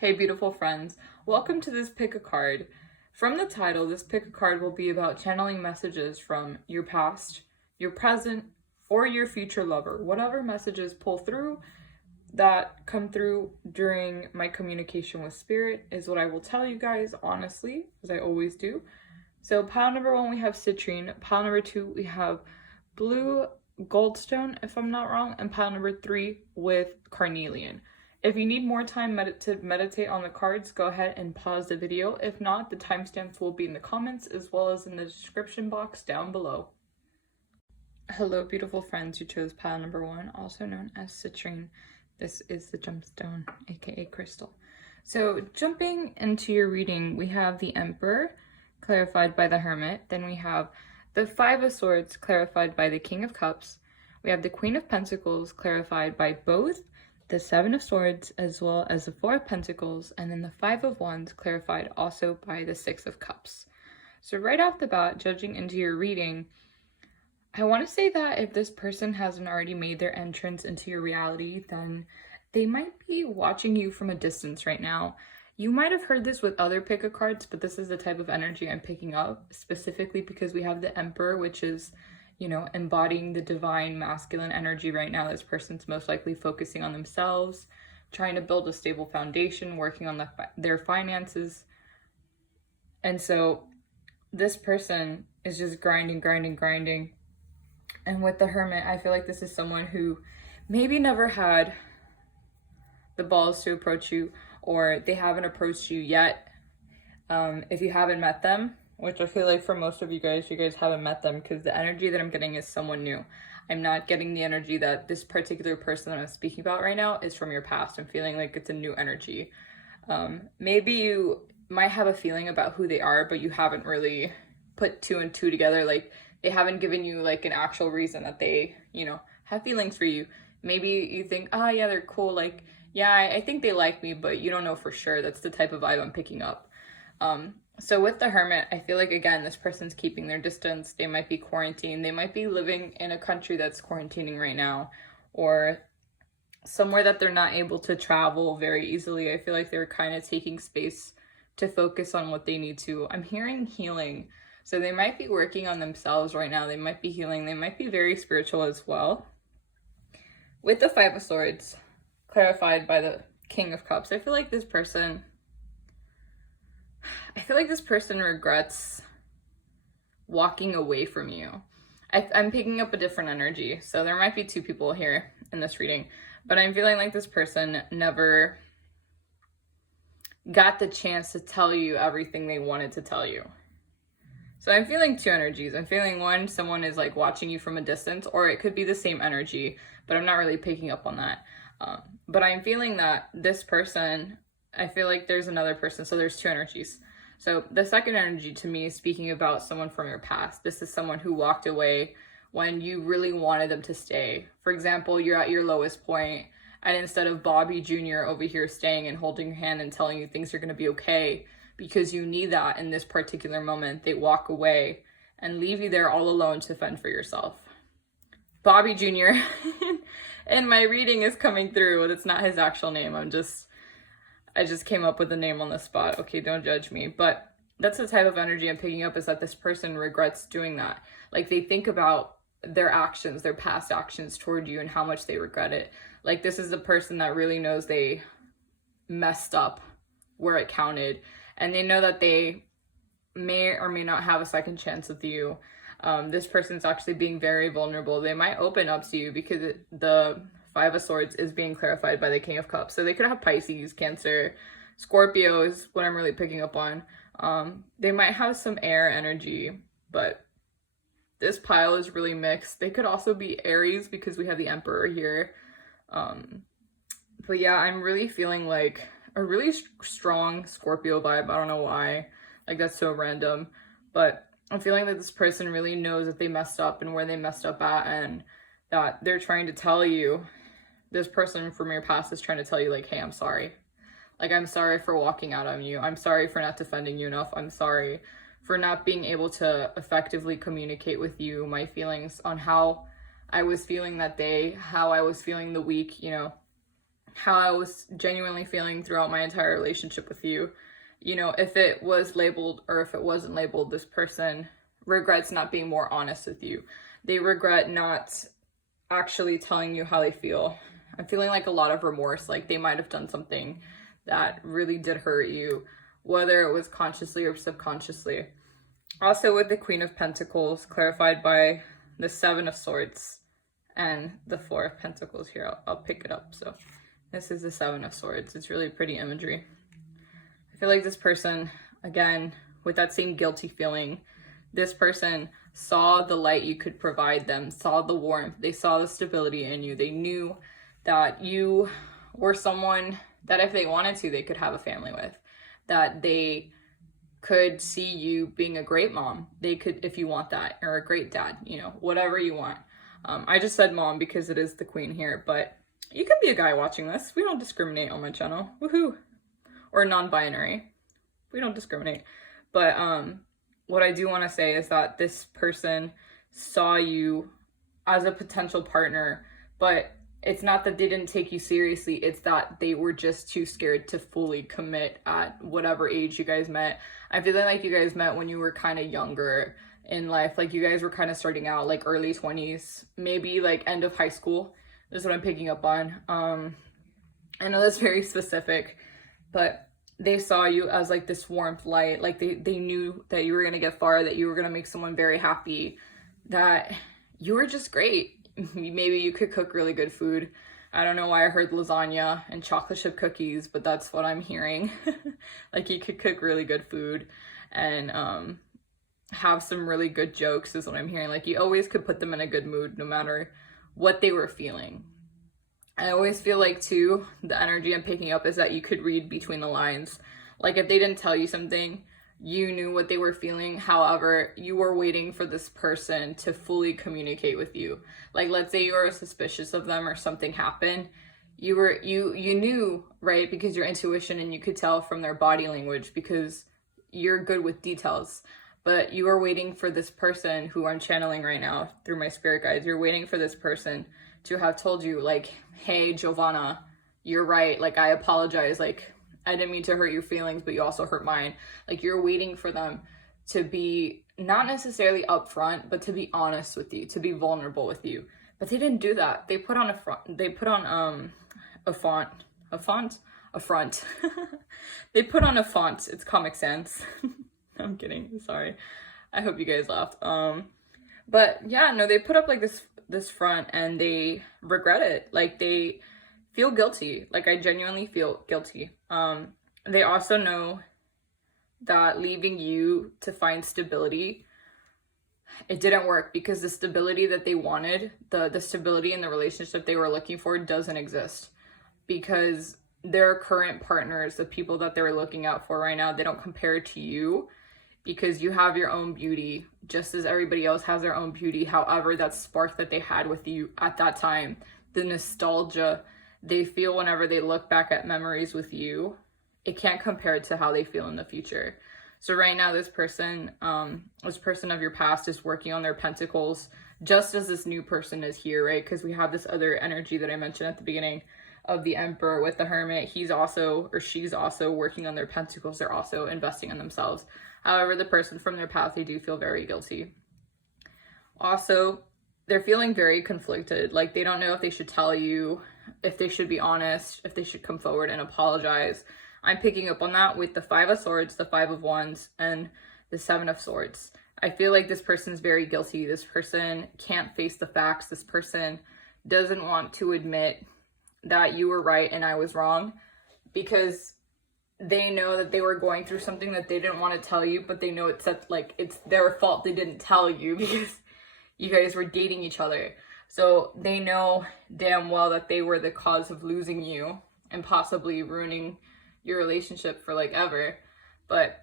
Hey beautiful friends, welcome to this pick a card. From the title, this pick a card will be about channeling messages from your past, your present, or your future lover. Whatever messages pull through that come through during my communication with spirit is what I will tell you guys honestly, as I always do. So pile number 1 we have citrine, pile number 2 we have blue goldstone if I'm not wrong, and pile number 3 with carnelian. If you need more time to meditate on the cards, go ahead and pause the video. If not, the timestamps will be in the comments as well as in the description box down below. Hello, beautiful friends. You chose pile number 1, also known as citrine. This is the gemstone, aka crystal. So jumping into your reading, we have the Emperor, clarified by the Hermit. Then we have the Five of Swords, clarified by the King of Cups. We have the Queen of Pentacles, clarified by both the Seven of Swords as well as the Four of Pentacles, and then the Five of Wands, clarified also by the Six of Cups. So right off the bat, judging into your reading, I want to say that if this person hasn't already made their entrance into your reality, then they might be watching you from a distance right now. You might have heard this with other pick-a cards, but this is the type of energy I'm picking up, specifically because we have the Emperor, which is, you know, embodying the divine masculine energy right now. This person's most likely focusing on themselves, trying to build a stable foundation, working on their finances. And so this person is just grinding. And with the Hermit, I feel like this is someone who maybe never had the balls to approach you, or they haven't approached you yet. If you haven't met them, which I feel like for most of you guys haven't met them, because the energy that I'm getting is someone new. I'm not getting the energy that this particular person that I'm speaking about right now is from your past. I'm feeling like it's a new energy. Maybe you might have a feeling about who they are, but you haven't really put 2 and 2 together. Like, they haven't given you like an actual reason that they, you know, have feelings for you. Maybe you think, oh yeah, they're cool. Like, yeah, I think they like me, but you don't know for sure. That's the type of vibe I'm picking up. So with the Hermit, I feel like, again, this person's keeping their distance. They might be quarantined. They might be living in a country that's quarantining right now, or somewhere that they're not able to travel very easily. I feel like they're kind of taking space to focus on what they need to. I'm hearing healing. So they might be working on themselves right now. They might be healing. They might be very spiritual as well. With the Five of Swords, clarified by the King of Cups, I feel like this person regrets walking away from you. I'm picking up a different energy. So there might be 2 people here in this reading, but I'm feeling like this person never got the chance to tell you everything they wanted to tell you. So I'm feeling 2 energies. I'm feeling one, someone is like watching you from a distance, or it could be the same energy, but I'm not really picking up on that. But I'm feeling that this person, I feel like there's another person. So there's 2 energies. So the second energy to me is speaking about someone from your past. This is someone who walked away when you really wanted them to stay. For example, you're at your lowest point, and instead of Bobby Jr. over here staying and holding your hand and telling you things are going to be okay, because you need that in this particular moment, they walk away and leave you there all alone to fend for yourself. Bobby Jr. and my reading is coming through. That's not his actual name. I just came up with the name on the spot. Okay, don't judge me. But that's the type of energy I'm picking up, is that this person regrets doing that. Like, they think about their actions, their past actions toward you, and how much they regret it. Like, this is the person that really knows they messed up where it counted. And they know that they may or may not have a second chance with you. This person's actually being very vulnerable. They might open up to you because the Five of Swords is being clarified by the King of Cups. So they could have Pisces, Cancer, Scorpio is what I'm really picking up on. They might have some air energy, but this pile is really mixed. They could also be Aries because we have the Emperor here. But yeah, I'm really feeling like a really strong Scorpio vibe. I don't know why. Like, that's so random. But I'm feeling that this person really knows that they messed up and where they messed up at, and that they're trying to tell you, this person from your past is trying to tell you, like, hey, I'm sorry. Like, I'm sorry for walking out on you. I'm sorry for not defending you enough. I'm sorry for not being able to effectively communicate with you my feelings on how I was feeling that day, how I was feeling the week, you know. how I was genuinely feeling throughout my entire relationship with you. You know, if it was labeled or if it wasn't labeled, this person regrets not being more honest with you. They regret not actually telling you how they feel. I'm feeling like a lot of remorse, like they might have done something that really did hurt you, whether it was consciously or subconsciously. Also with the Queen of Pentacles, clarified by the Seven of Swords and the Four of Pentacles here. I'll pick it up. So this is the Seven of Swords. It's really pretty imagery. I feel like this person, again, with that same guilty feeling, this person saw the light you could provide them, saw the warmth, they saw the stability in you. They knew that you were someone that if they wanted to, they could have a family with, that they could see you being a great mom. They could, if you want that, or a great dad, you know, whatever you want. I just said mom because it is the queen here, but you could be a guy watching this. We don't discriminate on my channel. Woohoo. Or non-binary. We don't discriminate. But what I do want to say is that this person saw you as a potential partner, but it's not that they didn't take you seriously, it's that they were just too scared to fully commit at whatever age you guys met. I feel like you guys met when you were kind of younger in life, like you guys were kind of starting out, like early 20s, maybe like end of high school is what I'm picking up on. I know that's very specific, but they saw you as like this warmth light, like they knew that you were going to get far, that you were going to make someone very happy, that you were just great. Maybe you could cook really good food. I don't know why I heard lasagna and chocolate chip cookies, but that's what I'm hearing. Like you could cook really good food and have some really good jokes is what I'm hearing. Like you always could put them in a good mood no matter what they were feeling. I always feel like too, the energy I'm picking up is that you could read between the lines. Like if they didn't tell you something, you knew what they were feeling. However, you were waiting for this person to fully communicate with you. Like let's say you were suspicious of them or something happened. You knew, right? Because your intuition, and you could tell from their body language because you're good with details. But you were waiting for this person who I'm channeling right now through my spirit guides. You're waiting for this person to have told you like, hey, Giovanna, you're right. Like, I apologize. Like, I didn't mean to hurt your feelings, but you also hurt mine. Like, you're waiting for them to be not necessarily upfront, but to be honest with you, to be vulnerable with you. But they didn't do that. They put on a front. They put on a front. They put on a font. It's Comic Sans. I'm kidding. Sorry. I hope you guys laughed. But yeah, no, they put up like this front and they regret it. Like they feel guilty. Like I genuinely feel guilty. They also know that leaving you to find stability, it didn't work because the stability that they wanted, the stability in the relationship they were looking for doesn't exist, because their current partners, the people that they're looking out for right now, they don't compare to you, because you have your own beauty just as everybody else has their own beauty. However, that spark that they had with you at that time, the nostalgia they feel whenever they look back at memories with you, it can't compare to how they feel in the future. So right now, this person of your past is working on their pentacles, just as this new person is here, right? Because we have this other energy that I mentioned at the beginning of the Emperor with the Hermit. He's also, or she's also working on their pentacles. They're also investing in themselves. However, the person from their past, they do feel very guilty. Also, they're feeling very conflicted. Like they don't know if they should tell you, if they should be honest, if they should come forward and apologize. I'm picking up on that with the Five of Swords, the Five of Wands, and the Seven of Swords. I feel like this person's very guilty. This person can't face the facts. This person doesn't want to admit that you were right and I was wrong, because they know that they were going through something that they didn't want to tell you, but they know it's their fault they didn't tell you because you guys were dating each other. So they know damn well that they were the cause of losing you and possibly ruining your relationship for like ever. But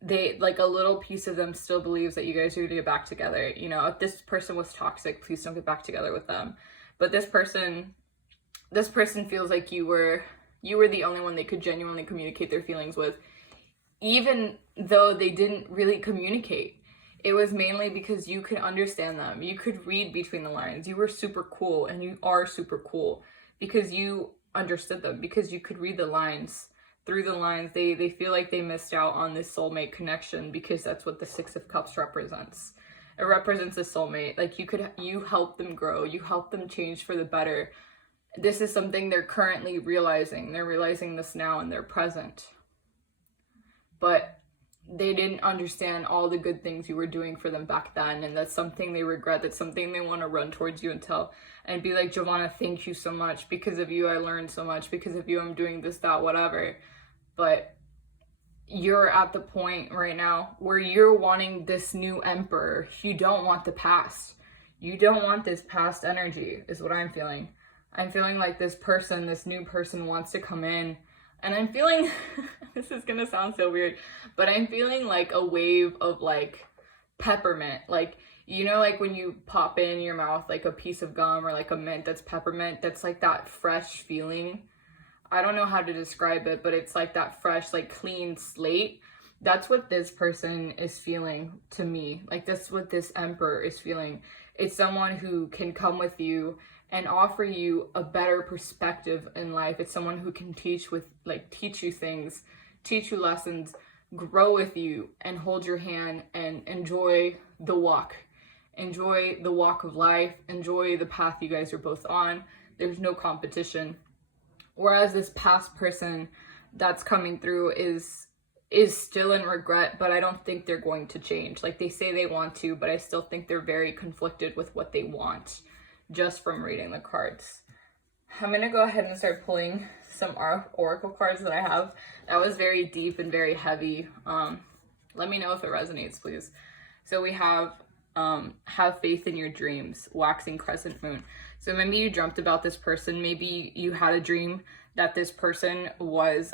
they, like, a little piece of them still believes that you guys are going to get back together. You know, if this person was toxic, please don't get back together with them. But this person feels like you were the only one they could genuinely communicate their feelings with, even though they didn't really communicate. It was mainly because you could understand them. You could read between the lines. You were super cool, and you are super cool because you understood them, because you could read the lines. Through the lines, they feel like they missed out on this soulmate connection, because that's what the Six of Cups represents. It represents a soulmate. Like, you help them grow, you help them change for the better. This is something they're currently realizing. They're realizing this now in their present. But they didn't understand all the good things you were doing for them back then, and that's something they regret. That's something they want to run towards you and tell, and be like, Giovanna, thank you so much. Because of you, I learned so much. Because of you, I'm doing this, that, whatever. But you're at the point right now where you're wanting this new emperor. You don't want the past. You don't want this past energy, is what I'm feeling. I'm feeling like this person, this new person, wants to come in. And I'm feeling, this is gonna sound so weird, but I'm feeling like a wave of like peppermint. Like, you know, like when you pop in your mouth like a piece of gum or like a mint that's peppermint, that's like that fresh feeling. I don't know how to describe it, but it's like that fresh, like clean slate. That's what this person is feeling to me. Like, that's what this emperor is feeling. It's someone who can come with you and offer you a better perspective in life. It's someone who can teach you things, teach you lessons, grow with you, and hold your hand and enjoy the walk. Enjoy the walk of life. Enjoy the path you guys are both on. There's no competition. Whereas this past person that's coming through is still in regret, but I don't think they're going to change. Like, they say they want to, but I still think they're very conflicted with what they want, just from reading the cards. I'm going to go ahead and start pulling some oracle cards that I have. That was very deep and very heavy. Let me know if it resonates, please. So we have faith in your dreams, waxing crescent moon. So maybe you dreamt about this person. Maybe you had a dream that this person was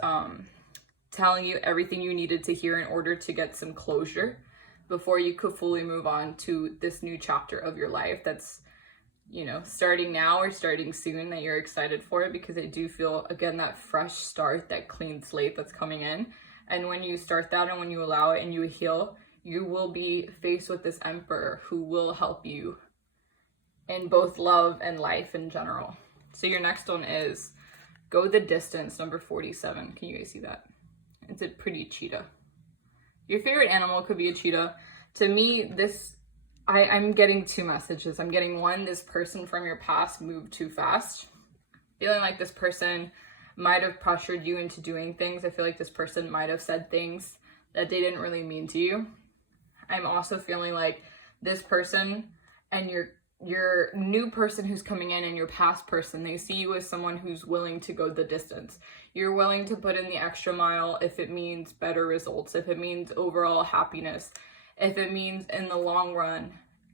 telling you everything you needed to hear in order to get some closure before you could fully move on to this new chapter of your life that's, you know, starting now or starting soon, that you're excited for it, because I do feel, again, that fresh start, that clean slate that's coming in. And when you start that and when you allow it and you heal, you will be faced with this emperor who will help you in both love and life in general. So your next one is Go the Distance, number 47. Can you guys see that? It's a pretty cheetah. Your favorite animal could be a cheetah. To me, I'm getting two messages. I'm getting one, this person from your past moved too fast. Feeling like this person might have pressured you into doing things. I feel like this person might have said things that they didn't really mean to you. I'm also feeling like this person and your new person who's coming in and your past person, they see you as someone who's willing to go the distance. You're willing to put in the extra mile if it means better results, if it means overall happiness, if it means in the long run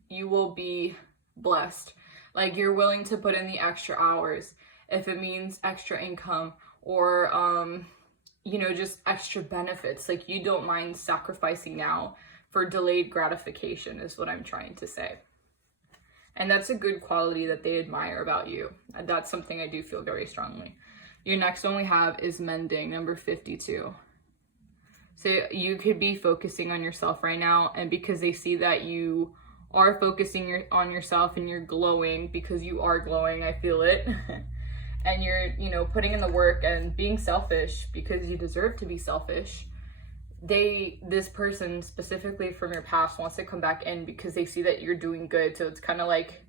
you will be blessed. Like, you're willing to put in the extra hours if it means extra income or you know, just extra benefits. Like, you don't mind sacrificing now for delayed gratification, is what I'm trying to say. And that's a good quality that they admire about you. And that's something I do feel very strongly. Your next one we have is Mending, number 52. So you could be focusing on yourself right now, and because they see that you are focusing on yourself and you're glowing, because you are glowing, I feel it. And you're, you know, putting in the work and being selfish because you deserve to be selfish. This person specifically from your past wants to come back in because they see that you're doing good. So it's kind of like,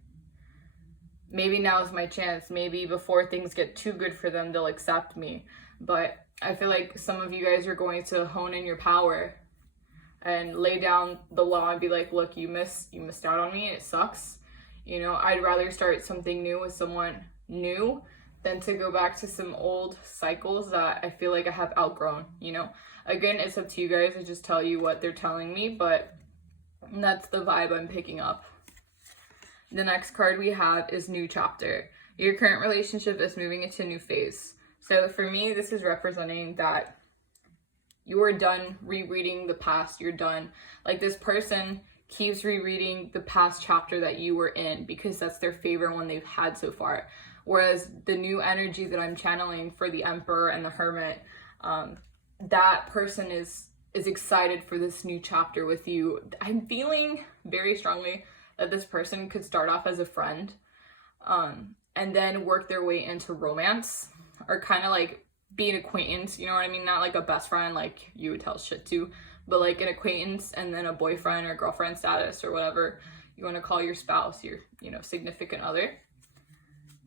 maybe now's my chance. Maybe before things get too good for them, they'll accept me. But I feel like some of you guys are going to hone in your power and lay down the law and be like, look, you missed out on me. It sucks. You know, I'd rather start something new with someone new than to go back to some old cycles that I feel like I have outgrown, you know. Again, it's up to you guys. I just tell you what they're telling me, but that's the vibe I'm picking up. The next card we have is New Chapter. Your current relationship is moving into a new phase. So for me, this is representing that you are done rereading the past. You're done. Like, this person keeps rereading the past chapter that you were in because that's their favorite one they've had so far. Whereas the new energy that I'm channeling for the Emperor and the Hermit, that person is excited for this new chapter with you. I'm feeling very strongly that this person could start off as a friend, and then work their way into romance. are kind of like be an acquaintance, you know what I mean? Not like a best friend like you would tell shit to, but like an acquaintance and then a boyfriend or girlfriend status or whatever you want to call your spouse, your, you know, significant other.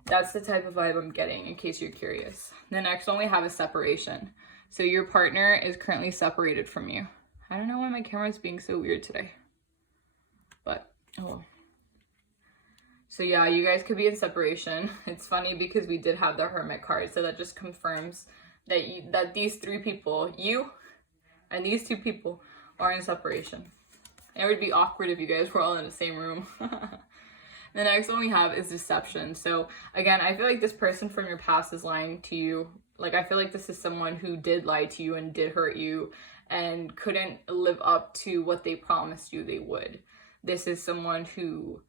That's the type of vibe I'm getting, in case you're curious. The next one we have is separation. So your partner is currently separated from you. I don't know why my camera is being so weird today, but oh. So yeah, you guys could be in separation. It's funny because we did have the Hermit card, so that just confirms that that these three people, you and these two people, are in separation. It would be awkward if you guys were all in the same room. The next one we have is deception. So again, I feel like this person from your past is lying to you. Like, I feel like this is someone who did lie to you and did hurt you and couldn't live up to what they promised you they would. This is someone who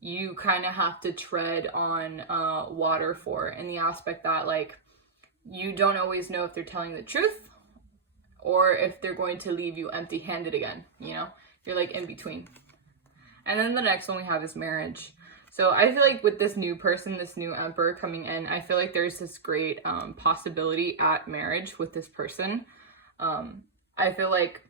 you kind of have to tread on water for, in the aspect that, like, you don't always know if they're telling the truth or if they're going to leave you empty-handed again, you know? You're like in between. And then the next one we have is marriage. So I feel like with this new person, this new emperor coming in, I feel like there's this great possibility at marriage with this person. I feel like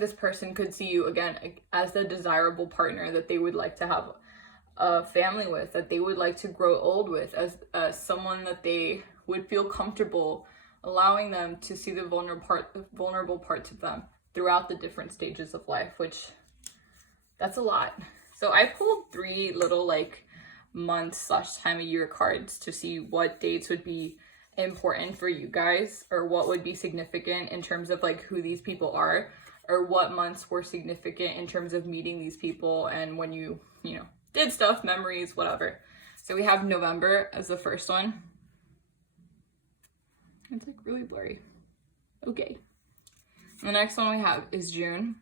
this person could see you again as the desirable partner that they would like to have a family with, that they would like to grow old with, as someone that they would feel comfortable allowing them to see the vulnerable parts of them throughout the different stages of life, which that's a lot. So I pulled 3 little like month/time of year cards to see what dates would be important for you guys, or what would be significant in terms of like who these people are, or what months were significant in terms of meeting these people and when you know, did stuff, memories, whatever. So we have November as the first one. It's like really blurry. Okay. The next one we have is June.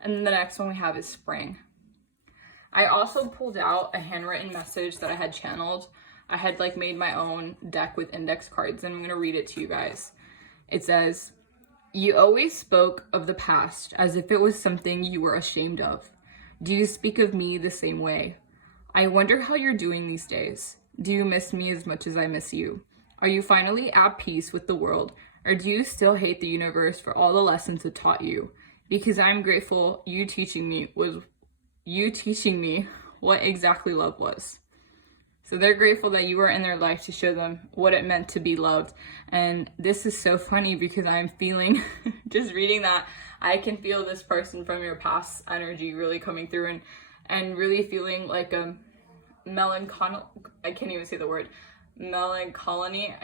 And then the next one we have is spring. I also pulled out a handwritten message that I had channeled. I had like made my own deck with index cards, and I'm going to read it to you guys. It says, "You always spoke of the past as if it was something you were ashamed of. Do you speak of me the same way? I wonder how you're doing these days. Do you miss me as much as I miss you? Are you finally at peace with the world, or do you still hate the universe for all the lessons it taught you? Because I'm grateful you teaching me what exactly love was." So they're grateful that you were in their life to show them what it meant to be loved. And this is so funny because I'm feeling, just reading that, I can feel this person from your past energy really coming through, and really feeling like a melancholy, I can't even say the word, melancholy,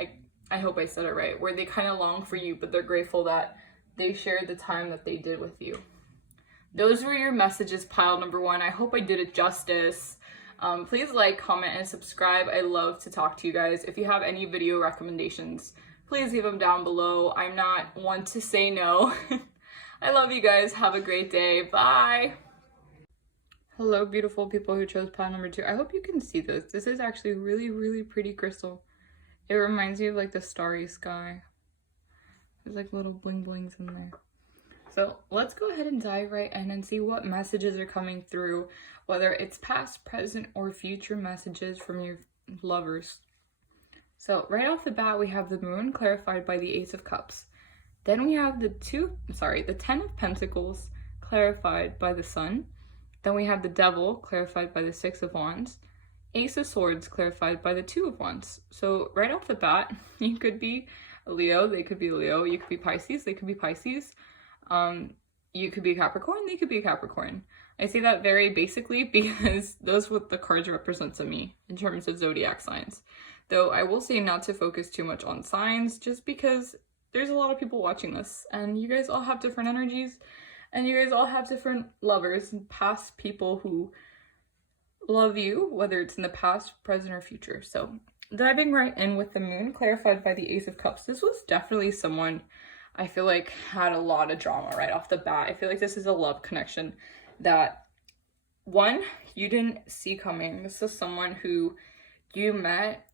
I hope I said it right, where they kind of long for you, but they're grateful that they shared the time that they did with you. Those were your messages, pile number 1. I hope I did it justice. Please like, comment, and subscribe. I love to talk to you guys. If you have any video recommendations, please leave them down below. I'm not one to say no. I love you guys. Have a great day. Bye. Hello, beautiful people who chose pile number 2. I hope you can see this. This is actually really, really pretty crystal. It reminds me of like the starry sky. There's like little bling blings in there. So let's go ahead and dive right in and see what messages are coming through, whether it's past, present, or future messages from your lovers. So right off the bat, we have the Moon clarified by the Ace of Cups. Then we have the 10 of Pentacles clarified by the Sun. Then we have the Devil clarified by the 6 of Wands. Ace of Swords clarified by the 2 of Wands. So right off the bat, you could be a Leo, they could be a Leo, you could be Pisces, they could be Pisces. You could be a Capricorn, they could be a Capricorn. I say that very basically because those what the cards represent to me in terms of zodiac signs. Though I will say not to focus too much on signs, just because there's a lot of people watching this and you guys all have different energies and you guys all have different lovers and past people who love you, whether it's in the past, present, or future. So diving right in with the Moon clarified by the Ace of Cups. This was definitely someone I feel like had a lot of drama right off the bat. I feel like this is a love connection that, one, you didn't see coming. This is someone who you met,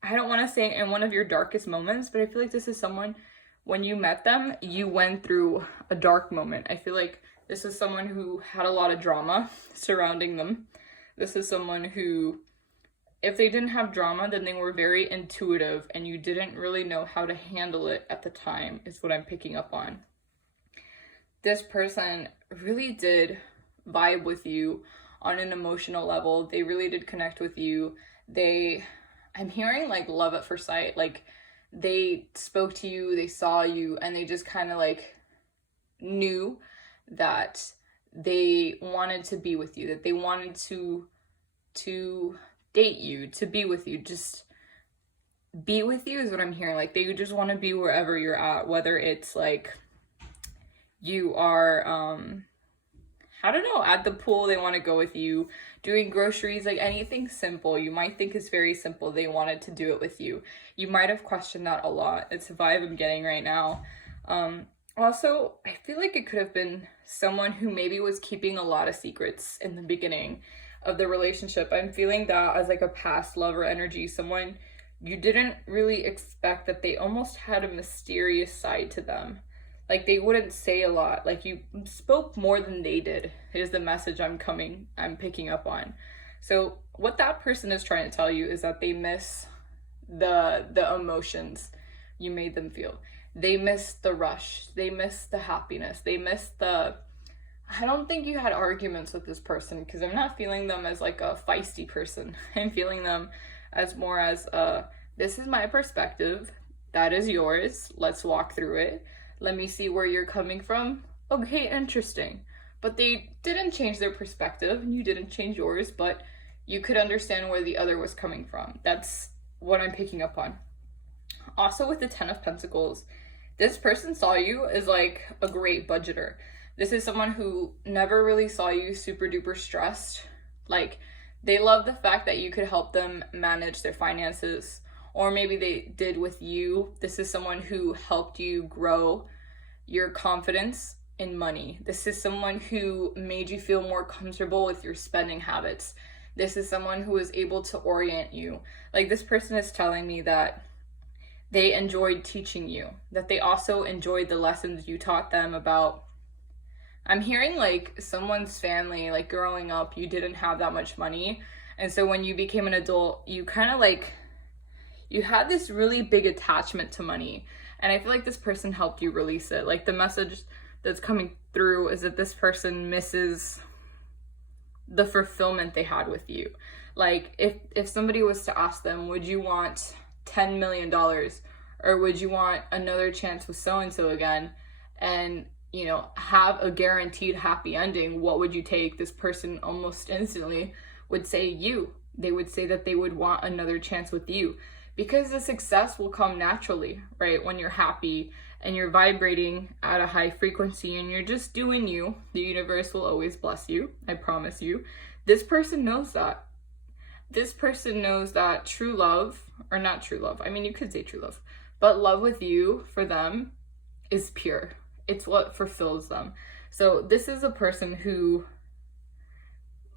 I don't want to say in one of your darkest moments, but I feel like this is someone, when you met them, you went through a dark moment. I feel like this is someone who had a lot of drama surrounding them. This is someone who if they didn't have drama, then they were very intuitive and you didn't really know how to handle it at the time, is what I'm picking up on. This person really did vibe with you on an emotional level. They really did connect with you. I'm hearing like love at first sight. Like they spoke to you, they saw you, and they just kind of like knew that they wanted to be with you, that they wanted to date you, to be with you. Just be with you is what I'm hearing. Like they just want to be wherever you're at, whether it's like you are I don't know, at the pool, they want to go with you, doing groceries, like anything simple you might think is very simple, they wanted to do it with you. You might have questioned that a lot. It's a vibe I'm getting right now. Also, I feel like it could have been someone who maybe was keeping a lot of secrets in the beginning of the relationship. I'm feeling that as like a past lover energy, someone you didn't really expect, that they almost had a mysterious side to them. Like they wouldn't say a lot, like you spoke more than they did, is the message I'm picking up on. So what that person is trying to tell you is that they miss the emotions you made them feel. They miss the rush, they miss the happiness, they miss I don't think you had arguments with this person, because I'm not feeling them as like a feisty person. I'm feeling them as more as this is my perspective, that is yours, let's walk through it. Let me see where you're coming from. Okay, interesting. But they didn't change their perspective and you didn't change yours, but you could understand where the other was coming from. That's what I'm picking up on. Also with the 10 of Pentacles, this person saw you as like a great budgeter. This is someone who never really saw you super duper stressed. Like they love the fact that you could help them manage their finances, or maybe they did with you. This is someone who helped you grow your confidence in money. This is someone who made you feel more comfortable with your spending habits. This is someone who was able to orient you. Like this person is telling me that they enjoyed teaching you, that they also enjoyed the lessons you taught them about. I'm hearing like someone's family, like growing up, you didn't have that much money. And so when you became an adult, you kind of like, you had this really big attachment to money. And I feel like this person helped you release it. Like the message that's coming through is that this person misses the fulfillment they had with you. Like if somebody was to ask them, would you want $10 million or would you want another chance with so-and-so again, and you know, have a guaranteed happy ending, what would you take? This person almost instantly would say you. They would say that they would want another chance with you, because the success will come naturally, right? When you're happy and you're vibrating at a high frequency and you're just doing you, the universe will always bless you. I promise you. This person knows that. This person knows that true love, or not true love, I mean, you could say true love, but love with you for them is pure. It's what fulfills them. So this is a person who,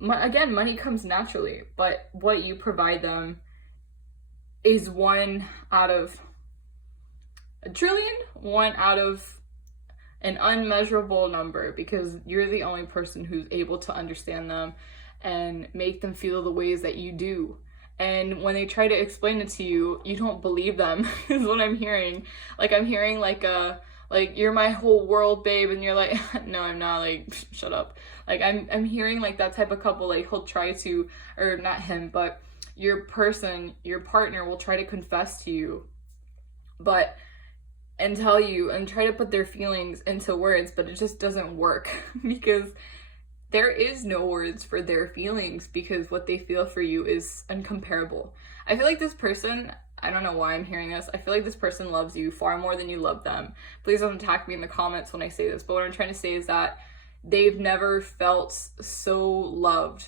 again, money comes naturally, but what you provide them is 1 out of a trillion, 1 out of an unmeasurable number, because you're the only person who's able to understand them and make them feel the ways that you do. And when they try to explain it to you, you don't believe them, is what I'm hearing. Like I'm hearing like you're my whole world, babe, and you're like, no, I'm not, like, shut up. Like I'm hearing like that type of couple, like he'll try to, or not him, but your partner will try to confess to you, and tell you and try to put their feelings into words, but it just doesn't work because there is no words for their feelings, because what they feel for you is incomparable. I feel like this person, I don't know why I'm hearing this, I feel like this person loves you far more than you love them. Please don't attack me in the comments when I say this, but what I'm trying to say is that they've never felt so loved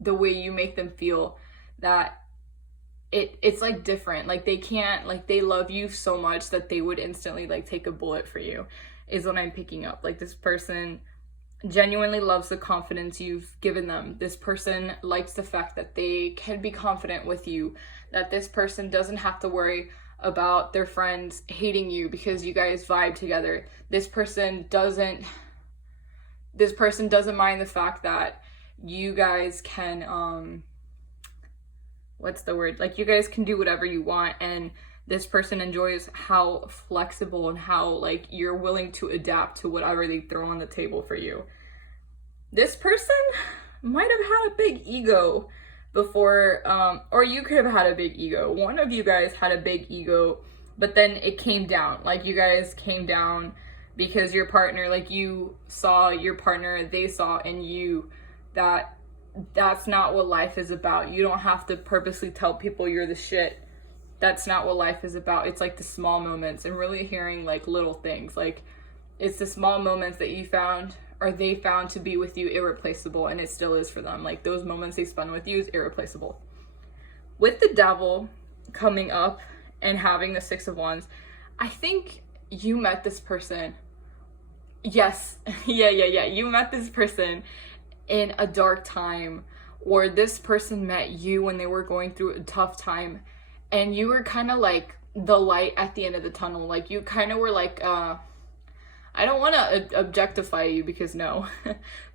the way you make them feel, that it's like different. Like they can't, like they love you so much that they would instantly like take a bullet for you, is what I'm picking up. Like this person genuinely loves the confidence you've given them. This person likes the fact that they can be confident with you, that this person doesn't have to worry about their friends hating you because you guys vibe together. This person doesn't mind the fact that you guys can what's the word? Like, you guys can do whatever you want, and this person enjoys how flexible and how, like, you're willing to adapt to whatever they throw on the table for you. This person might have had a big ego before, or you could have had a big ego. One of you guys had a big ego, but then it came down. Like, you guys came down because your partner, like, you saw your partner, they saw in you that that's not what life is about. You don't have to purposely tell people you're the shit. That's not what life is about. It's like the small moments, and really hearing like little things. Like, it's the small moments that you found, or they found, to be with you irreplaceable, and it still is for them. Like, those moments they spend with you is irreplaceable. With the devil coming up and having the Six of Wands, I think you met this person. Yes, yeah. You met this person in a dark time, or this person met you when they were going through a tough time, and you were kind of like the light at the end of the tunnel. Like, you kind of were like, I don't want to objectify you, because no,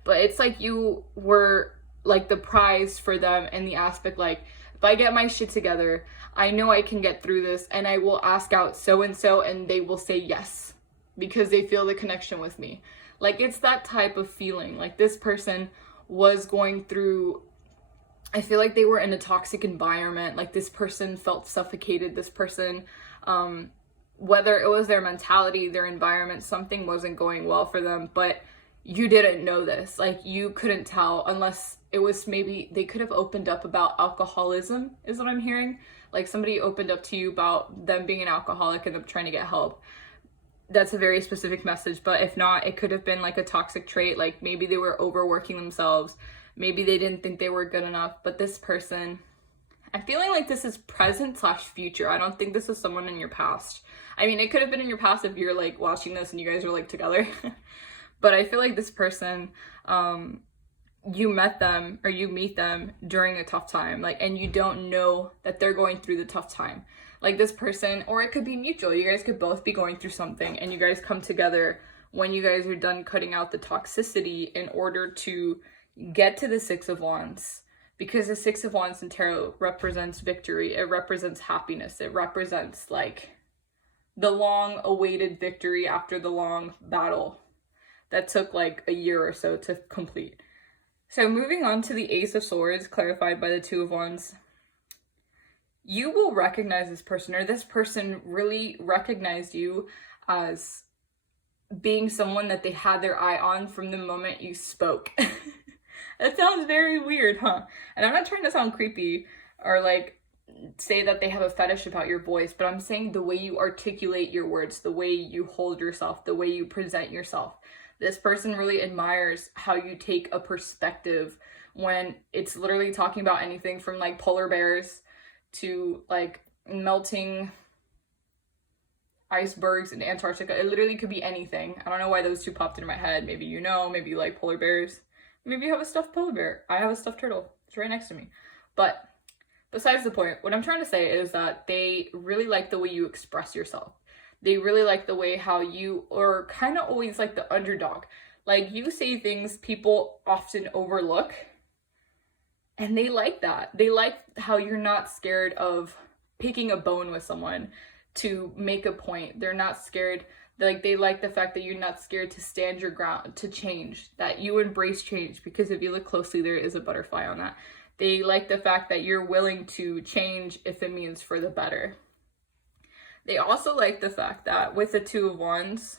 but it's like you were like the prize for them in the aspect, like, if I get my shit together, I know I can get through this, and I will ask out so-and-so, and they will say yes, because they feel the connection with me. Like, it's that type of feeling. Like, this person was going through, I feel like they were in a toxic environment. Like, this person felt suffocated. This person, whether it was their mentality, their environment, something wasn't going well for them, but you didn't know this. Like, you couldn't tell, unless it was maybe they could have opened up about alcoholism, is what I'm hearing. Like, somebody opened up to you about them being an alcoholic and them trying to get help. That's a very specific message, but if not, it could have been like a toxic trait. Like, maybe they were overworking themselves. Maybe they didn't think they were good enough. But this person, I'm feeling like this is present / future. I don't think this is someone in your past. I mean, it could have been in your past if you're like watching this and you guys are like together. But I feel like this person, you met them, or you meet them during a tough time. Like, and you don't know that they're going through the tough time. Like, this person, or it could be mutual. You guys could both be going through something, and you guys come together when you guys are done cutting out the toxicity in order to get to the Six of Wands. Because the Six of Wands in tarot represents victory. It represents happiness. It represents, like, the long-awaited victory after the long battle that took, like, a year or so to complete. So moving on to the Ace of Swords, clarified by the Two of Wands. You will recognize this person, or this person really recognized you as being someone that they had their eye on from the moment you spoke. That sounds very weird, huh? And I'm not trying to sound creepy or like say that they have a fetish about your voice, but I'm saying the way you articulate your words, the way you hold yourself, the way you present yourself. This person really admires how you take a perspective when it's literally talking about anything from like polar bears to like melting icebergs in Antarctica. It literally could be anything. I don't know why those two popped into my head. Maybe you know, maybe you like polar bears. Maybe you have a stuffed polar bear. I have a stuffed turtle. It's right next to me. But besides the point, what I'm trying to say is that they really like the way you express yourself. They really like the way how you are kind of always like the underdog. Like, you say things people often overlook, and they like that. They like how you're not scared of picking a bone with someone to make a point. They're not scared. Like, they like the fact that you're not scared to stand your ground, to change, that you embrace change, because if you look closely, there is a butterfly on that. They like the fact that you're willing to change if it means for the better. They also like the fact that with the Two of Wands,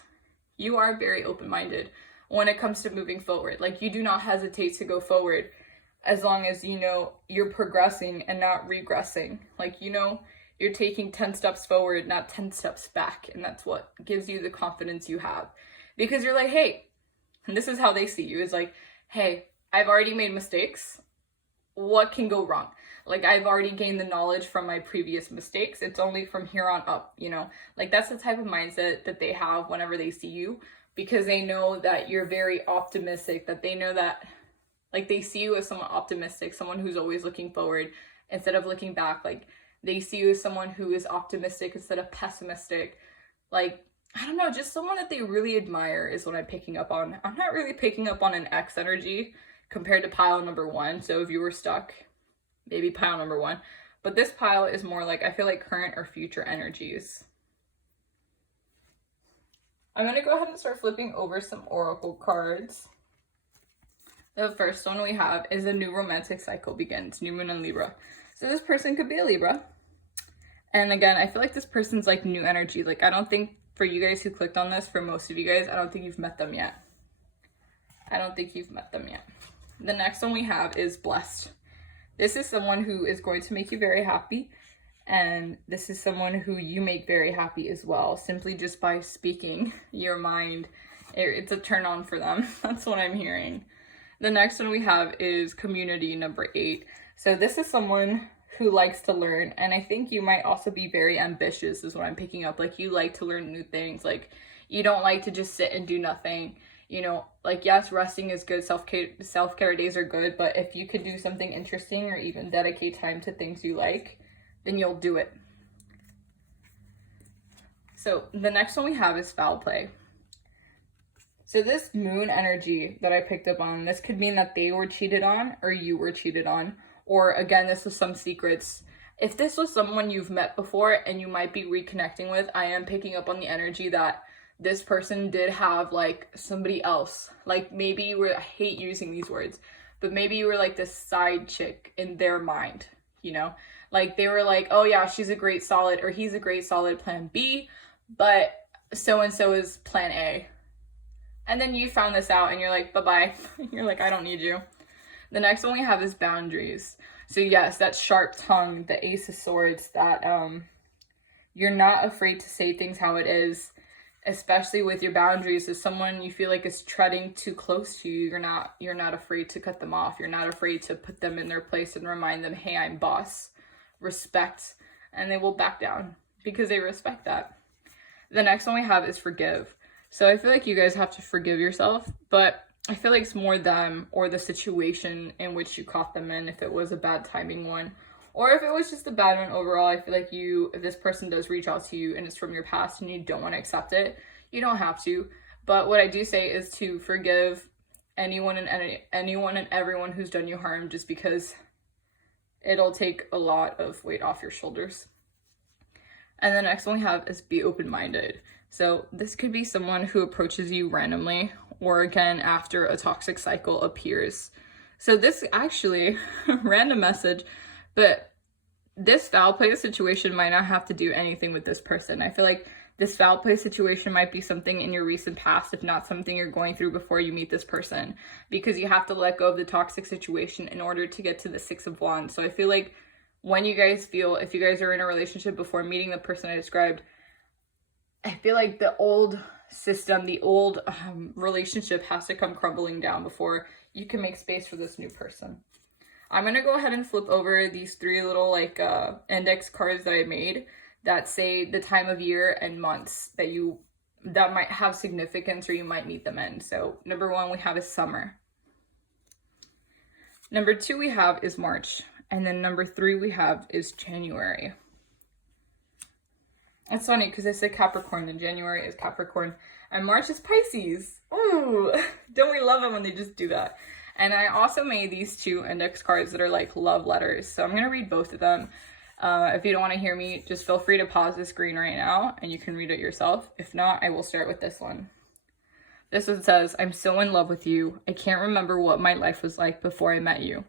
you are very open-minded when it comes to moving forward. Like, you do not hesitate to go forward as long as you know you're progressing and not regressing. Like, you know, you're taking 10 steps forward, not 10 steps back. And that's what gives you the confidence you have. Because you're like, hey, and this is how they see you. It's like, hey, I've already made mistakes. What can go wrong? Like, I've already gained the knowledge from my previous mistakes. It's only from here on up, you know? Like, that's the type of mindset that they have whenever they see you, because they know that you're very optimistic, that they know that, like, they see you as someone optimistic, someone who's always looking forward instead of looking back. Like, they see you as someone who is optimistic instead of pessimistic. Like, I don't know, just someone that they really admire is what I'm picking up on. I'm not really picking up on an X energy compared to pile number one. So if you were stuck, maybe pile number one. But this pile is more like, I feel like current or future energies. I'm going to go ahead and start flipping over some oracle cards. The first one we have is a new romantic cycle begins, new moon in Libra. So this person could be a Libra. And again, I feel like this person's like new energy. Like, I don't think for you guys who clicked on this, for most of you guys, I don't think you've met them yet. I don't think you've met them yet. The next one we have is blessed. This is someone who is going to make you very happy. And this is someone who you make very happy as well, simply just by speaking your mind. It's a turn on for them. That's what I'm hearing. The next one we have is community, number 8. So this is someone who likes to learn, and I think you might also be very ambitious is what I'm picking up. Like, you like to learn new things. Like, you don't like to just sit and do nothing. You know, like, yes, resting is good, self-care days are good, but if you could do something interesting or even dedicate time to things you like, then you'll do it. So the next one we have is foul play. So this moon energy that I picked up on, this could mean that they were cheated on or you were cheated on. Or again, this was some secrets. If this was someone you've met before and you might be reconnecting with, I am picking up on the energy that this person did have like somebody else. Like, maybe you were, I hate using these words, but maybe you were like this side chick in their mind, you know? Like, they were like, oh yeah, she's a great solid, or he's a great solid plan B, but so-and-so is plan A. And then you found this out and you're like, bye-bye. You're like, I don't need you. The next one we have is boundaries. So yes, that sharp tongue, the Ace of Swords, that you're not afraid to say things how it is, especially with your boundaries. If someone you feel like is treading too close to you, you're not afraid to cut them off. You're not afraid to put them in their place and remind them, hey, I'm boss. Respect. And they will back down because they respect that. The next one we have is forgive. So I feel like you guys have to forgive yourself, but I feel like it's more them or the situation in which you caught them in, if it was a bad timing one, or if it was just a bad one overall. I feel like if this person does reach out to you and it's from your past and you don't want to accept it, you don't have to. But what I do say is to forgive anyone and everyone who's done you harm, just because it'll take a lot of weight off your shoulders. And the next one we have is be open-minded. So this could be someone who approaches you randomly, or again, after a toxic cycle appears. So this actually, random message, but this foul play situation might not have to do anything with this person. I feel like this foul play situation might be something in your recent past, if not something you're going through before you meet this person, because you have to let go of the toxic situation in order to get to the 6 of Wands. So I feel like when you guys feel, if you guys are in a relationship before meeting the person I described, I feel like the old system, the old relationship has to come crumbling down before you can make space for this new person. I'm going to go ahead and flip over these 3 little index cards that I made that say the time of year and months that might have significance or you might meet them in. So number 1 we have is summer. Number 2 we have is March. And then number 3 we have is January. It's funny because they say Capricorn, then January is Capricorn, and March is Pisces. Ooh, don't we love it when they just do that? And I also made these 2 index cards that are like love letters. So I'm going to read both of them. If you don't want to hear me, just feel free to pause the screen right now and you can read it yourself. If not, I will start with this one. This one says, I'm so in love with you. I can't remember what my life was like before I met you.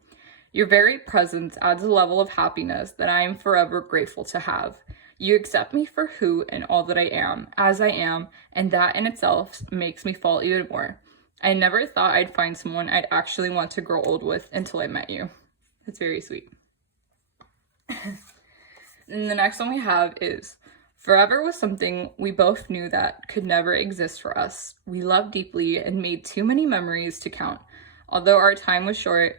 Your very presence adds a level of happiness that I am forever grateful to have. You accept me for who and all that I am, as I am, and that in itself makes me fall even more. I never thought I'd find someone I'd actually want to grow old with until I met you. It's very sweet. And the next one we have is, forever was something we both knew that could never exist for us. We loved deeply and made too many memories to count. Although our time was short,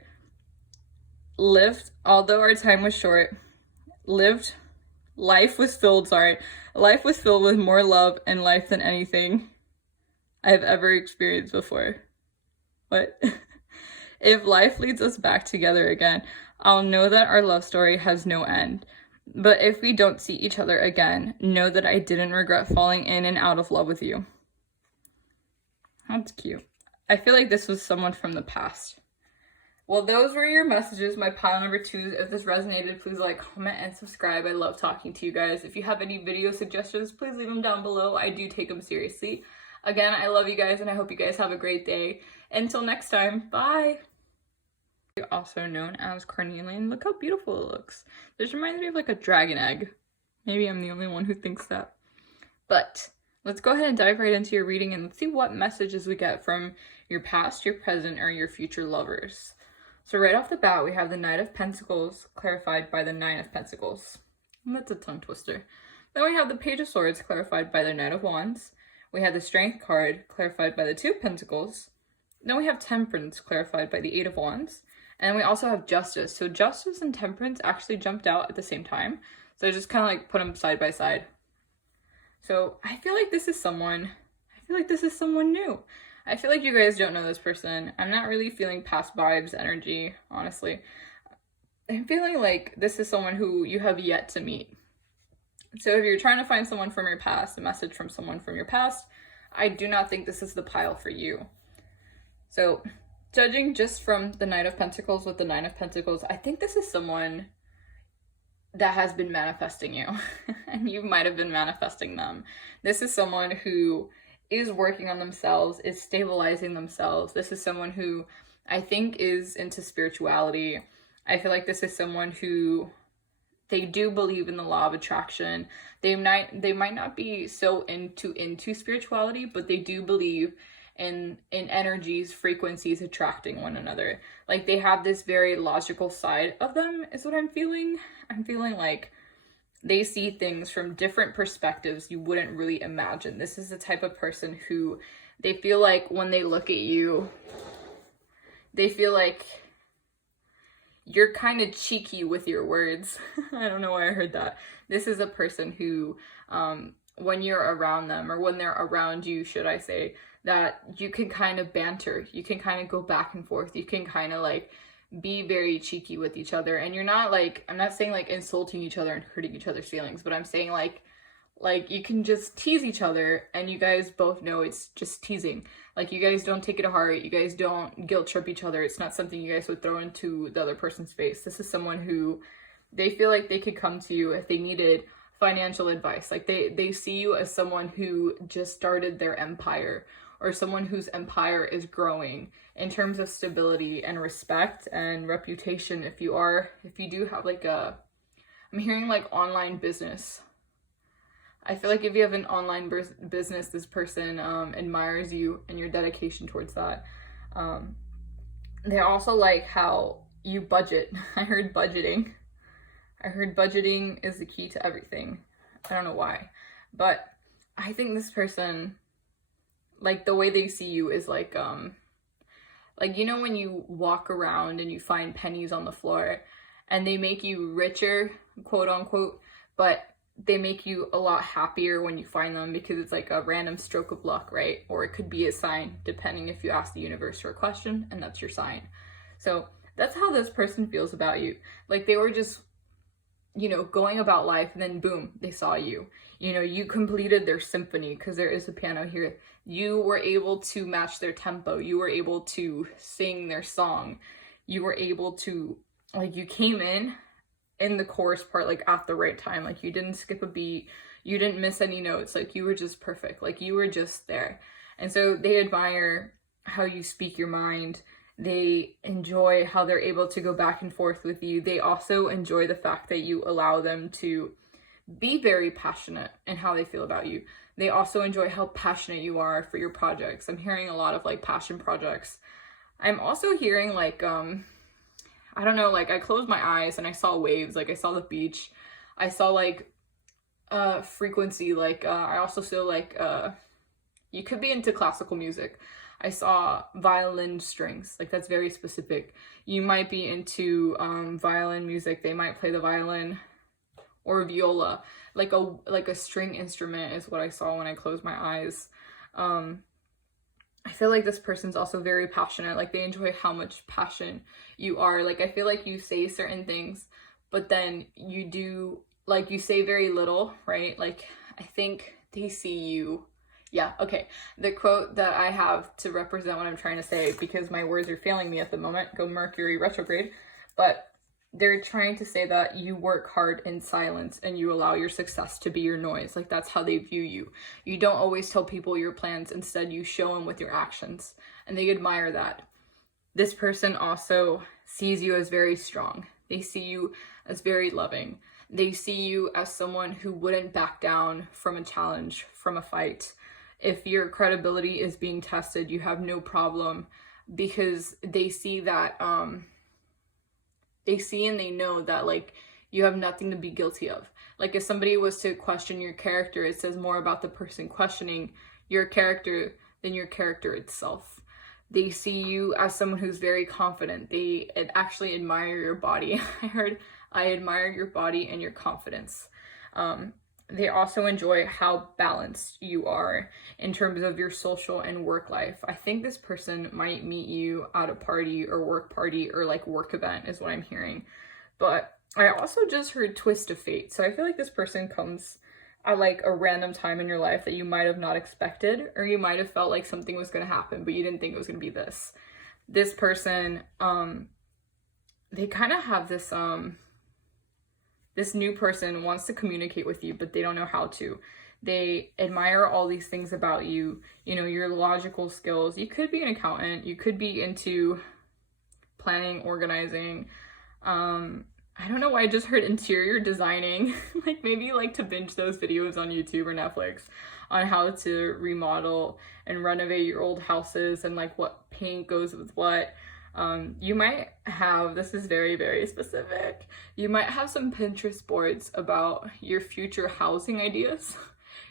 life was filled with more love and life than anything I have ever experienced before. What? If life leads us back together again, I'll know that our love story has no end. But if we don't see each other again, know that I didn't regret falling in and out of love with you. That's cute. I feel like this was someone from the past. Well, those were your messages, my pile number 2s. If this resonated, please like, comment, and subscribe. I love talking to you guys. If you have any video suggestions, please leave them down below. I do take them seriously. Again, I love you guys, and I hope you guys have a great day. Until next time, bye! Also known as carnelian. Look how beautiful it looks. This reminds me of like a dragon egg. Maybe I'm the only one who thinks that. But let's go ahead and dive right into your reading, and let's see what messages we get from your past, your present, or your future lovers. So right off the bat, we have the Knight of Pentacles clarified by the Nine of Pentacles. And that's a tongue twister. Then we have the Page of Swords clarified by the Knight of Wands. We have the Strength card clarified by the Two of Pentacles. Then we have Temperance clarified by the Eight of Wands. And we also have Justice. So Justice and Temperance actually jumped out at the same time. So I just kind of like put them side by side. So I feel like this is someone new. I feel like you guys don't know this person. I'm not really feeling past vibes energy, honestly. I'm feeling like this is someone who you have yet to meet. So if you're trying to find someone from your past, a message from someone from your past, I do not think this is the pile for you. So judging just from the Knight of Pentacles with the Nine of Pentacles, I think this is someone that has been manifesting you. And you might have been manifesting them. This is someone who is working on themselves, is stabilizing themselves. This is someone who I think is into spirituality. I feel like this is someone who, they do believe in the law of attraction. They might not be so into spirituality, but they do believe in energies, frequencies attracting one another. Like they have this very logical side of them is what I'm feeling. I'm feeling like they see things from different perspectives you wouldn't really imagine. This is the type of person who they feel like when they look at you, they feel like you're kind of cheeky with your words. I don't know why I heard that. This is a person who, when you're around them, or when they're around you, should I say, that you can kind of banter. You can kind of go back and forth. You can kind of like be very cheeky with each other, and you're not like, I'm not saying like insulting each other and hurting each other's feelings, but I'm saying like you can just tease each other, and you guys both know it's just teasing. Like you guys don't take it to heart, you guys don't guilt trip each other. It's not something you guys would throw into the other person's face. This is someone who they feel like they could come to you if they needed financial advice. Like they see you as someone who just started their empire, or someone whose empire is growing in terms of stability and respect and reputation. If you do have like I'm hearing like online business. I feel like if you have an online business, this person admires you and your dedication towards that. They also like how you budget. I heard budgeting is the key to everything. I don't know why, but I think this person, like the way they see you is like you know when you walk around and you find pennies on the floor and they make you richer, quote unquote, but they make you a lot happier when you find them because it's like a random stroke of luck, right? Or it could be a sign, depending if you ask the universe for a question and that's your sign. So that's how this person feels about you. Like they were just, you know, going about life, and then boom, they saw you. You know, you completed their symphony, because there is a piano here. You were able to match their tempo. You were able to sing their song. You were able to, like, you came in the chorus part, like, at the right time. Like, you didn't skip a beat. You didn't miss any notes. Like, you were just perfect. Like, you were just there. And so they admire how you speak your mind. They enjoy how they're able to go back and forth with you. They also enjoy the fact that you allow them to be very passionate in how they feel about you. They also enjoy how passionate you are for your projects. I'm hearing a lot of like passion projects. I'm also hearing like, I don't know, like I closed my eyes and I saw waves, like I saw the beach. I saw like frequency, like I also feel like you could be into classical music. I saw violin strings, like that's very specific. You might be into violin music. They might play the violin or viola, like a string instrument is what I saw when I closed my eyes. I feel like this person's also very passionate. Like they enjoy how much passion you are. Like I feel like you say certain things, but then you do, like you say very little, right? Like I think they see you Yeah, okay. The quote that I have to represent what I'm trying to say, because my words are failing me at the moment, go Mercury retrograde, but they're trying to say that you work hard in silence and you allow your success to be your noise. Like, that's how they view you. You don't always tell people your plans. Instead, you show them with your actions, and they admire that. This person also sees you as very strong. They see you as very loving. They see you as someone who wouldn't back down from a challenge, from a fight. If your credibility is being tested, you have no problem, because they see that, they see and they know that, like, you have nothing to be guilty of. Like, if somebody was to question your character, it says more about the person questioning your character than your character itself. They see you as someone who's very confident. They actually admire your body. I admire your body and your confidence. They also enjoy how balanced you are in terms of your social and work life. I think this person might meet you at a party or work party or like work event is what I'm hearing. But I also just heard twist of fate. So I feel like this person comes at like a random time in your life that you might have not expected, or you might have felt like something was going to happen, but you didn't think it was going to be this. This person, they kind of have this, this new person wants to communicate with you, but they don't know how to. They admire all these things about you, you know, your logical skills. You could be an accountant. You could be into planning, organizing. I don't know why I just heard interior designing. Like, maybe you like to binge those videos on YouTube or Netflix on how to remodel and renovate your old houses and like what paint goes with what. You might have, this is very, very specific, you might have some Pinterest boards about your future housing ideas,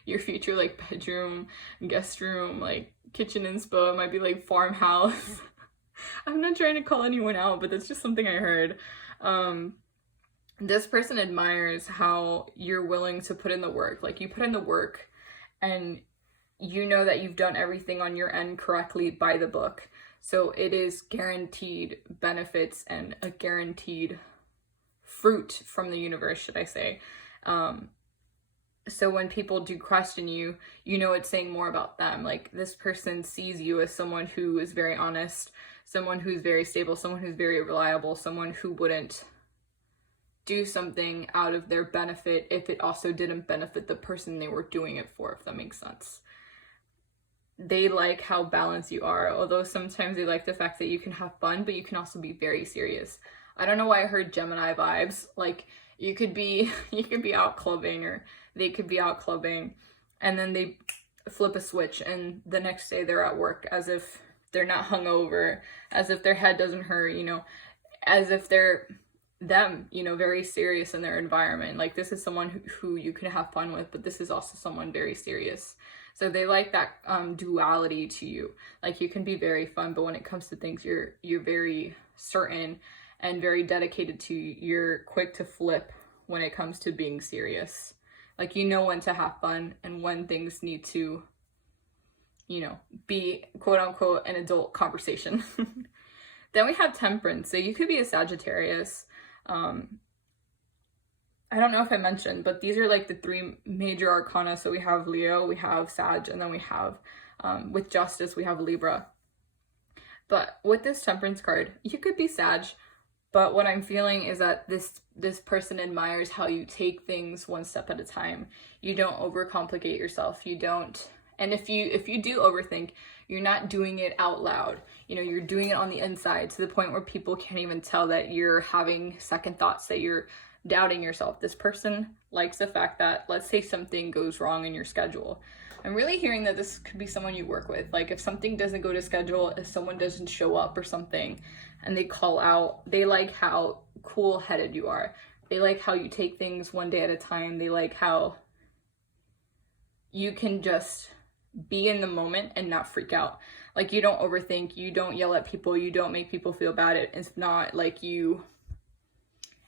your future like bedroom, guest room, like kitchen inspo, it might be like farmhouse. I'm not trying to call anyone out, but that's just something I heard. This person admires how you're willing to put in the work. Like, you put in the work and you know that you've done everything on your end correctly by the book. So it is guaranteed benefits and a guaranteed fruit from the universe, should I say. So when people do question you, you know it's saying more about them. Like, this person sees you as someone who is very honest, someone who's very stable, someone who's very reliable, someone who wouldn't do something out of their benefit if it also didn't benefit the person they were doing it for, if that makes sense. They like how balanced you are, although sometimes they like the fact that you can have fun, but you can also be very serious. I don't know why I heard Gemini vibes. Like, you could be out clubbing, or they could be out clubbing, and then they flip a switch, and the next day they're at work as if they're not hungover, as if their head doesn't hurt, you know, as if they're them, you know, very serious in their environment. Like, this is someone who you can have fun with, but this is also someone very serious. So they like that duality to you. Like, you can be very fun, but when it comes to things, you're very certain and very dedicated to. You're quick to flip when it comes to being serious. Like, you know when to have fun and when things need to, you know, be quote unquote an adult conversation. Then we have Temperance. So you could be a Sagittarius. I don't know if I mentioned, but these are like the three major arcana. So we have Leo, we have Sag, and then we have, with Justice, we have Libra. But with this Temperance card, you could be Sag, but what I'm feeling is that this person admires how you take things one step at a time. You don't overcomplicate yourself. You don't, and if you do overthink, you're not doing it out loud. You know, you're doing it on the inside to the point where people can't even tell that you're having second thoughts, that you're doubting yourself. This person likes the fact that, let's say something goes wrong in your schedule. I'm really hearing that this could be someone you work with. Like, if something doesn't go to schedule, if someone doesn't show up or something, and they call out, they like how cool-headed you are. They like how you take things one day at a time. They like how you can just be in the moment and not freak out. Like, you don't overthink, you don't yell at people, you don't make people feel bad. It's not like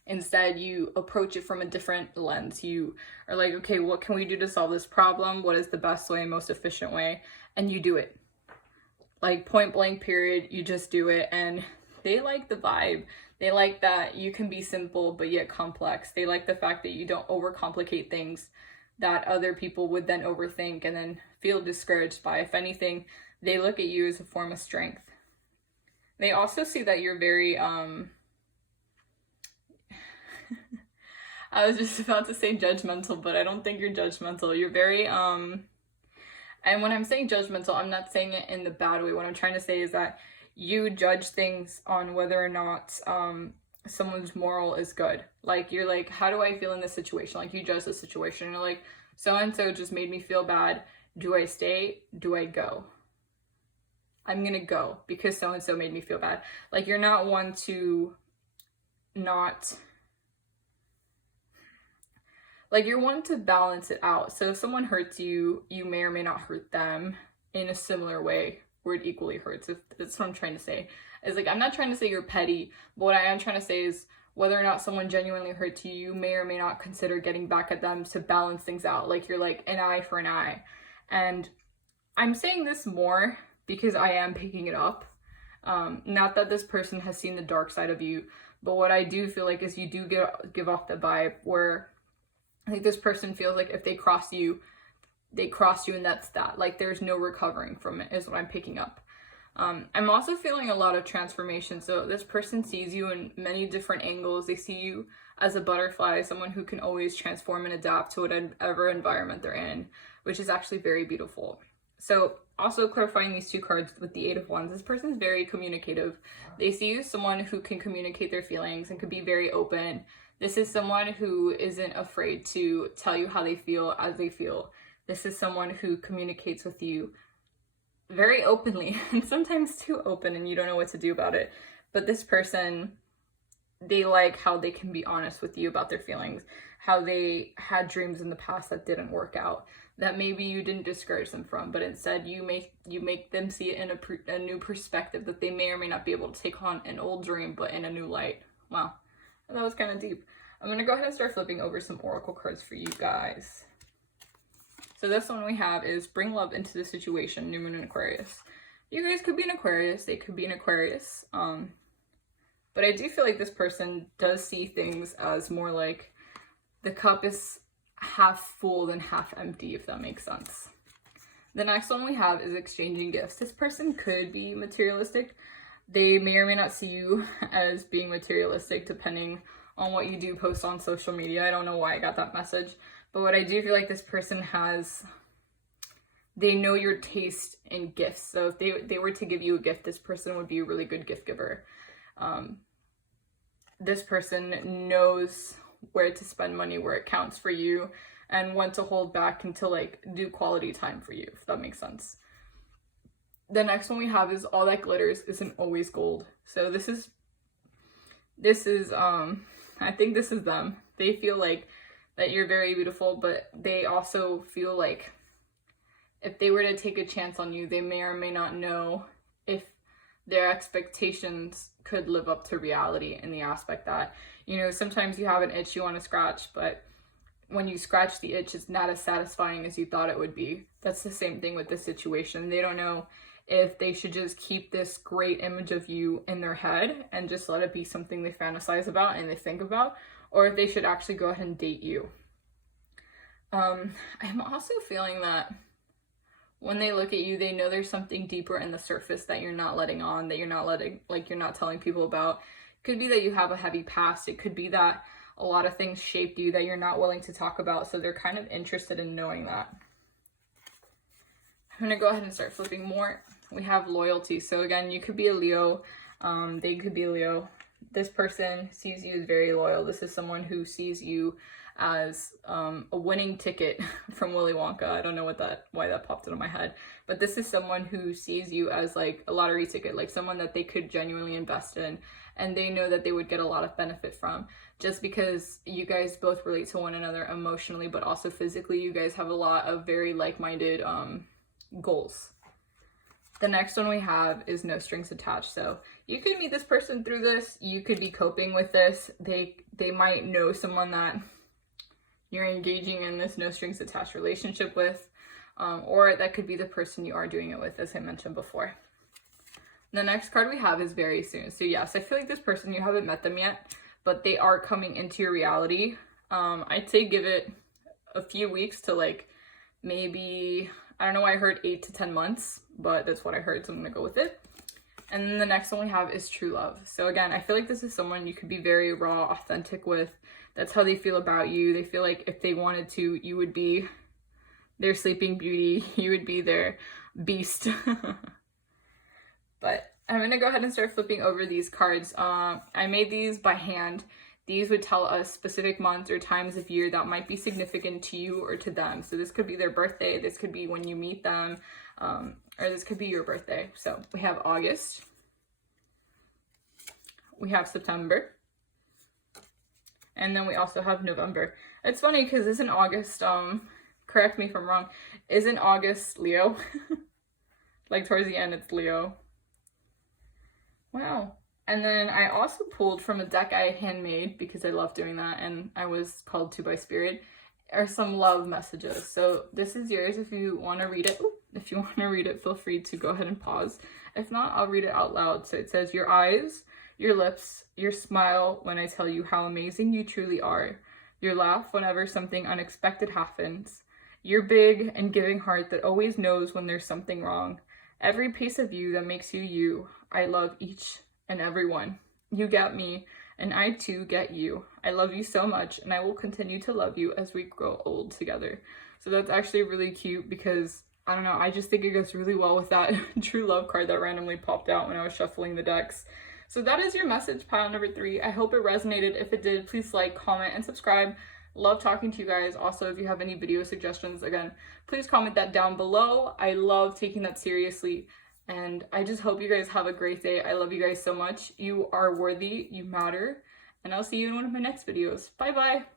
instead you approach it from a different lens. You are like, okay, what can we do to solve this problem? What is the best way, most efficient way? And you do it. Like, point blank period, you just do it. And they like the vibe. They like that you can be simple but yet complex. They like the fact that you don't overcomplicate things, that other people would then overthink and then feel discouraged by. If anything, they look at you as a form of strength. They also see that you're very, I was just about to say judgmental, but I don't think you're judgmental. You're very, and when I'm saying judgmental, I'm not saying it in the bad way. What I'm trying to say is that you judge things on whether or not, someone's moral is good. Like, you're like, how do I feel in this situation? Like, you judge the situation. You're like, so-and-so just made me feel bad. Do I stay? Do I go? I'm gonna go because so-and-so made me feel bad. Like, you're not one to not, like, you're one to balance it out. So if someone hurts you, you may or may not hurt them in a similar way where it equally hurts. If that's what I'm trying to say. Is like, I'm not trying to say you're petty, but what I am trying to say is whether or not someone genuinely hurts you, you may or may not consider getting back at them to balance things out. Like, you're like an eye for an eye. And I'm saying this more because I am picking it up. Not that this person has seen the dark side of you, but what I do feel like is you do give off the vibe where I think this person feels like if they cross you and that's that. Like, there's no recovering from it is what I'm picking up. I'm also feeling a lot of transformation. So this person sees you in many different angles. They see you as a butterfly, someone who can always transform and adapt to whatever environment they're in, which is actually very beautiful. So also clarifying these two cards with the Eight of Wands, this person's very communicative. They see you as someone who can communicate their feelings and could be very open. This is someone who isn't afraid to tell you how they feel as they feel. This is someone who communicates with you very openly and sometimes too open and you don't know what to do about it. But this person, they like how they can be honest with you about their feelings, how they had dreams in the past that didn't work out, that maybe you didn't discourage them from, but instead you make them see it in a new perspective that they may or may not be able to take on an old dream, but in a new light. Wow, that was kind of deep. I'm going to go ahead and start flipping over some oracle cards for you guys. So this one we have is bring love into the situation, new moon in Aquarius. You guys could be an Aquarius, they could be an Aquarius. But I do feel like this person does see things as more like the cup is half full than half empty, if that makes sense. The next one we have is exchanging gifts. This person could be materialistic. They may or may not see you as being materialistic depending on what you do post on social media. I don't know why I got that message. But what I do feel like this person has, they know your taste in gifts. So if they were to give you a gift, this person would be a really good gift giver. This person knows where to spend money, where it counts for you, and when to hold back and to like do quality time for you, if that makes sense. The next one we have is all that glitters isn't always gold. So this is I think this is them. They feel like that you're very beautiful, but they also feel like if they were to take a chance on you, they may or may not know if their expectations could live up to reality in the aspect that, you know, sometimes you have an itch you want to scratch, but when you scratch the itch, it's not as satisfying as you thought it would be. That's the same thing with this situation. They don't know if they should just keep this great image of you in their head and just let it be something they fantasize about and they think about, or if they should actually go ahead and date you. I'm also feeling that when they look at you, they know there's something deeper in the surface that you're not letting on, that you're not telling people about. It could be that you have a heavy past. It could be that a lot of things shaped you that you're not willing to talk about. So they're kind of interested in knowing that. I'm going to go ahead and start flipping more. We have loyalty. So again, you could be a Leo. They could be a Leo. This person sees you as very loyal. This is someone who sees you as a winning ticket from Willy Wonka. I don't know why that popped into my head. But this is someone who sees you as like a lottery ticket, like someone that they could genuinely invest in. And they know that they would get a lot of benefit from. Just because you guys both relate to one another emotionally, but also physically, you guys have a lot of very like-minded goals. The next one we have is no strings attached. So you could meet this person through this. You could be coping with this. They might know someone that you're engaging in this no strings attached relationship with, or that could be the person you are doing it with, as I mentioned before. The next card we have is very soon. So yes, I feel like this person, you haven't met them yet, but they are coming into your reality. I'd say give it a few weeks to like maybe, I don't know why I heard 8 to 10 months, but that's what I heard, so I'm gonna go with it. And then the next one we have is true love. So again, I feel like this is someone you could be very raw, authentic with. That's how they feel about you. They feel like if they wanted to, you would be their sleeping beauty. You would be their beast. But I'm gonna go ahead and start flipping over these cards. I made these by hand. These would tell us specific months or times of year that might be significant to you or to them. So this could be their birthday, this could be when you meet them, or this could be your birthday. So we have August, we have September, and then we also have November. It's funny because isn't August, correct me if I'm wrong, isn't August Leo? Like towards the end it's Leo. Wow. And then I also pulled from a deck I handmade because I love doing that and I was called to by Spirit, are some love messages. So this is yours if you want to read it. Ooh, if you want to read it, feel free to go ahead and pause. If not, I'll read it out loud. So it says, your eyes, your lips, your smile when I tell you how amazing you truly are. Your laugh whenever something unexpected happens. Your big and giving heart that always knows when there's something wrong. Every piece of you that makes you you. I love each and everyone. You get me, and I too get you. I love you so much, and I will continue to love you as we grow old together. So that's actually really cute because, I don't know, I just think it goes really well with that true love card that randomly popped out when I was shuffling the decks. So that is your message pile number 3. I hope it resonated. If it did, please like, comment, and subscribe. Love talking to you guys. Also, if you have any video suggestions, again, please comment that down below. I love taking that seriously. And I just hope you guys have a great day. I love you guys so much. You are worthy. You matter. And I'll see you in one of my next videos. Bye bye.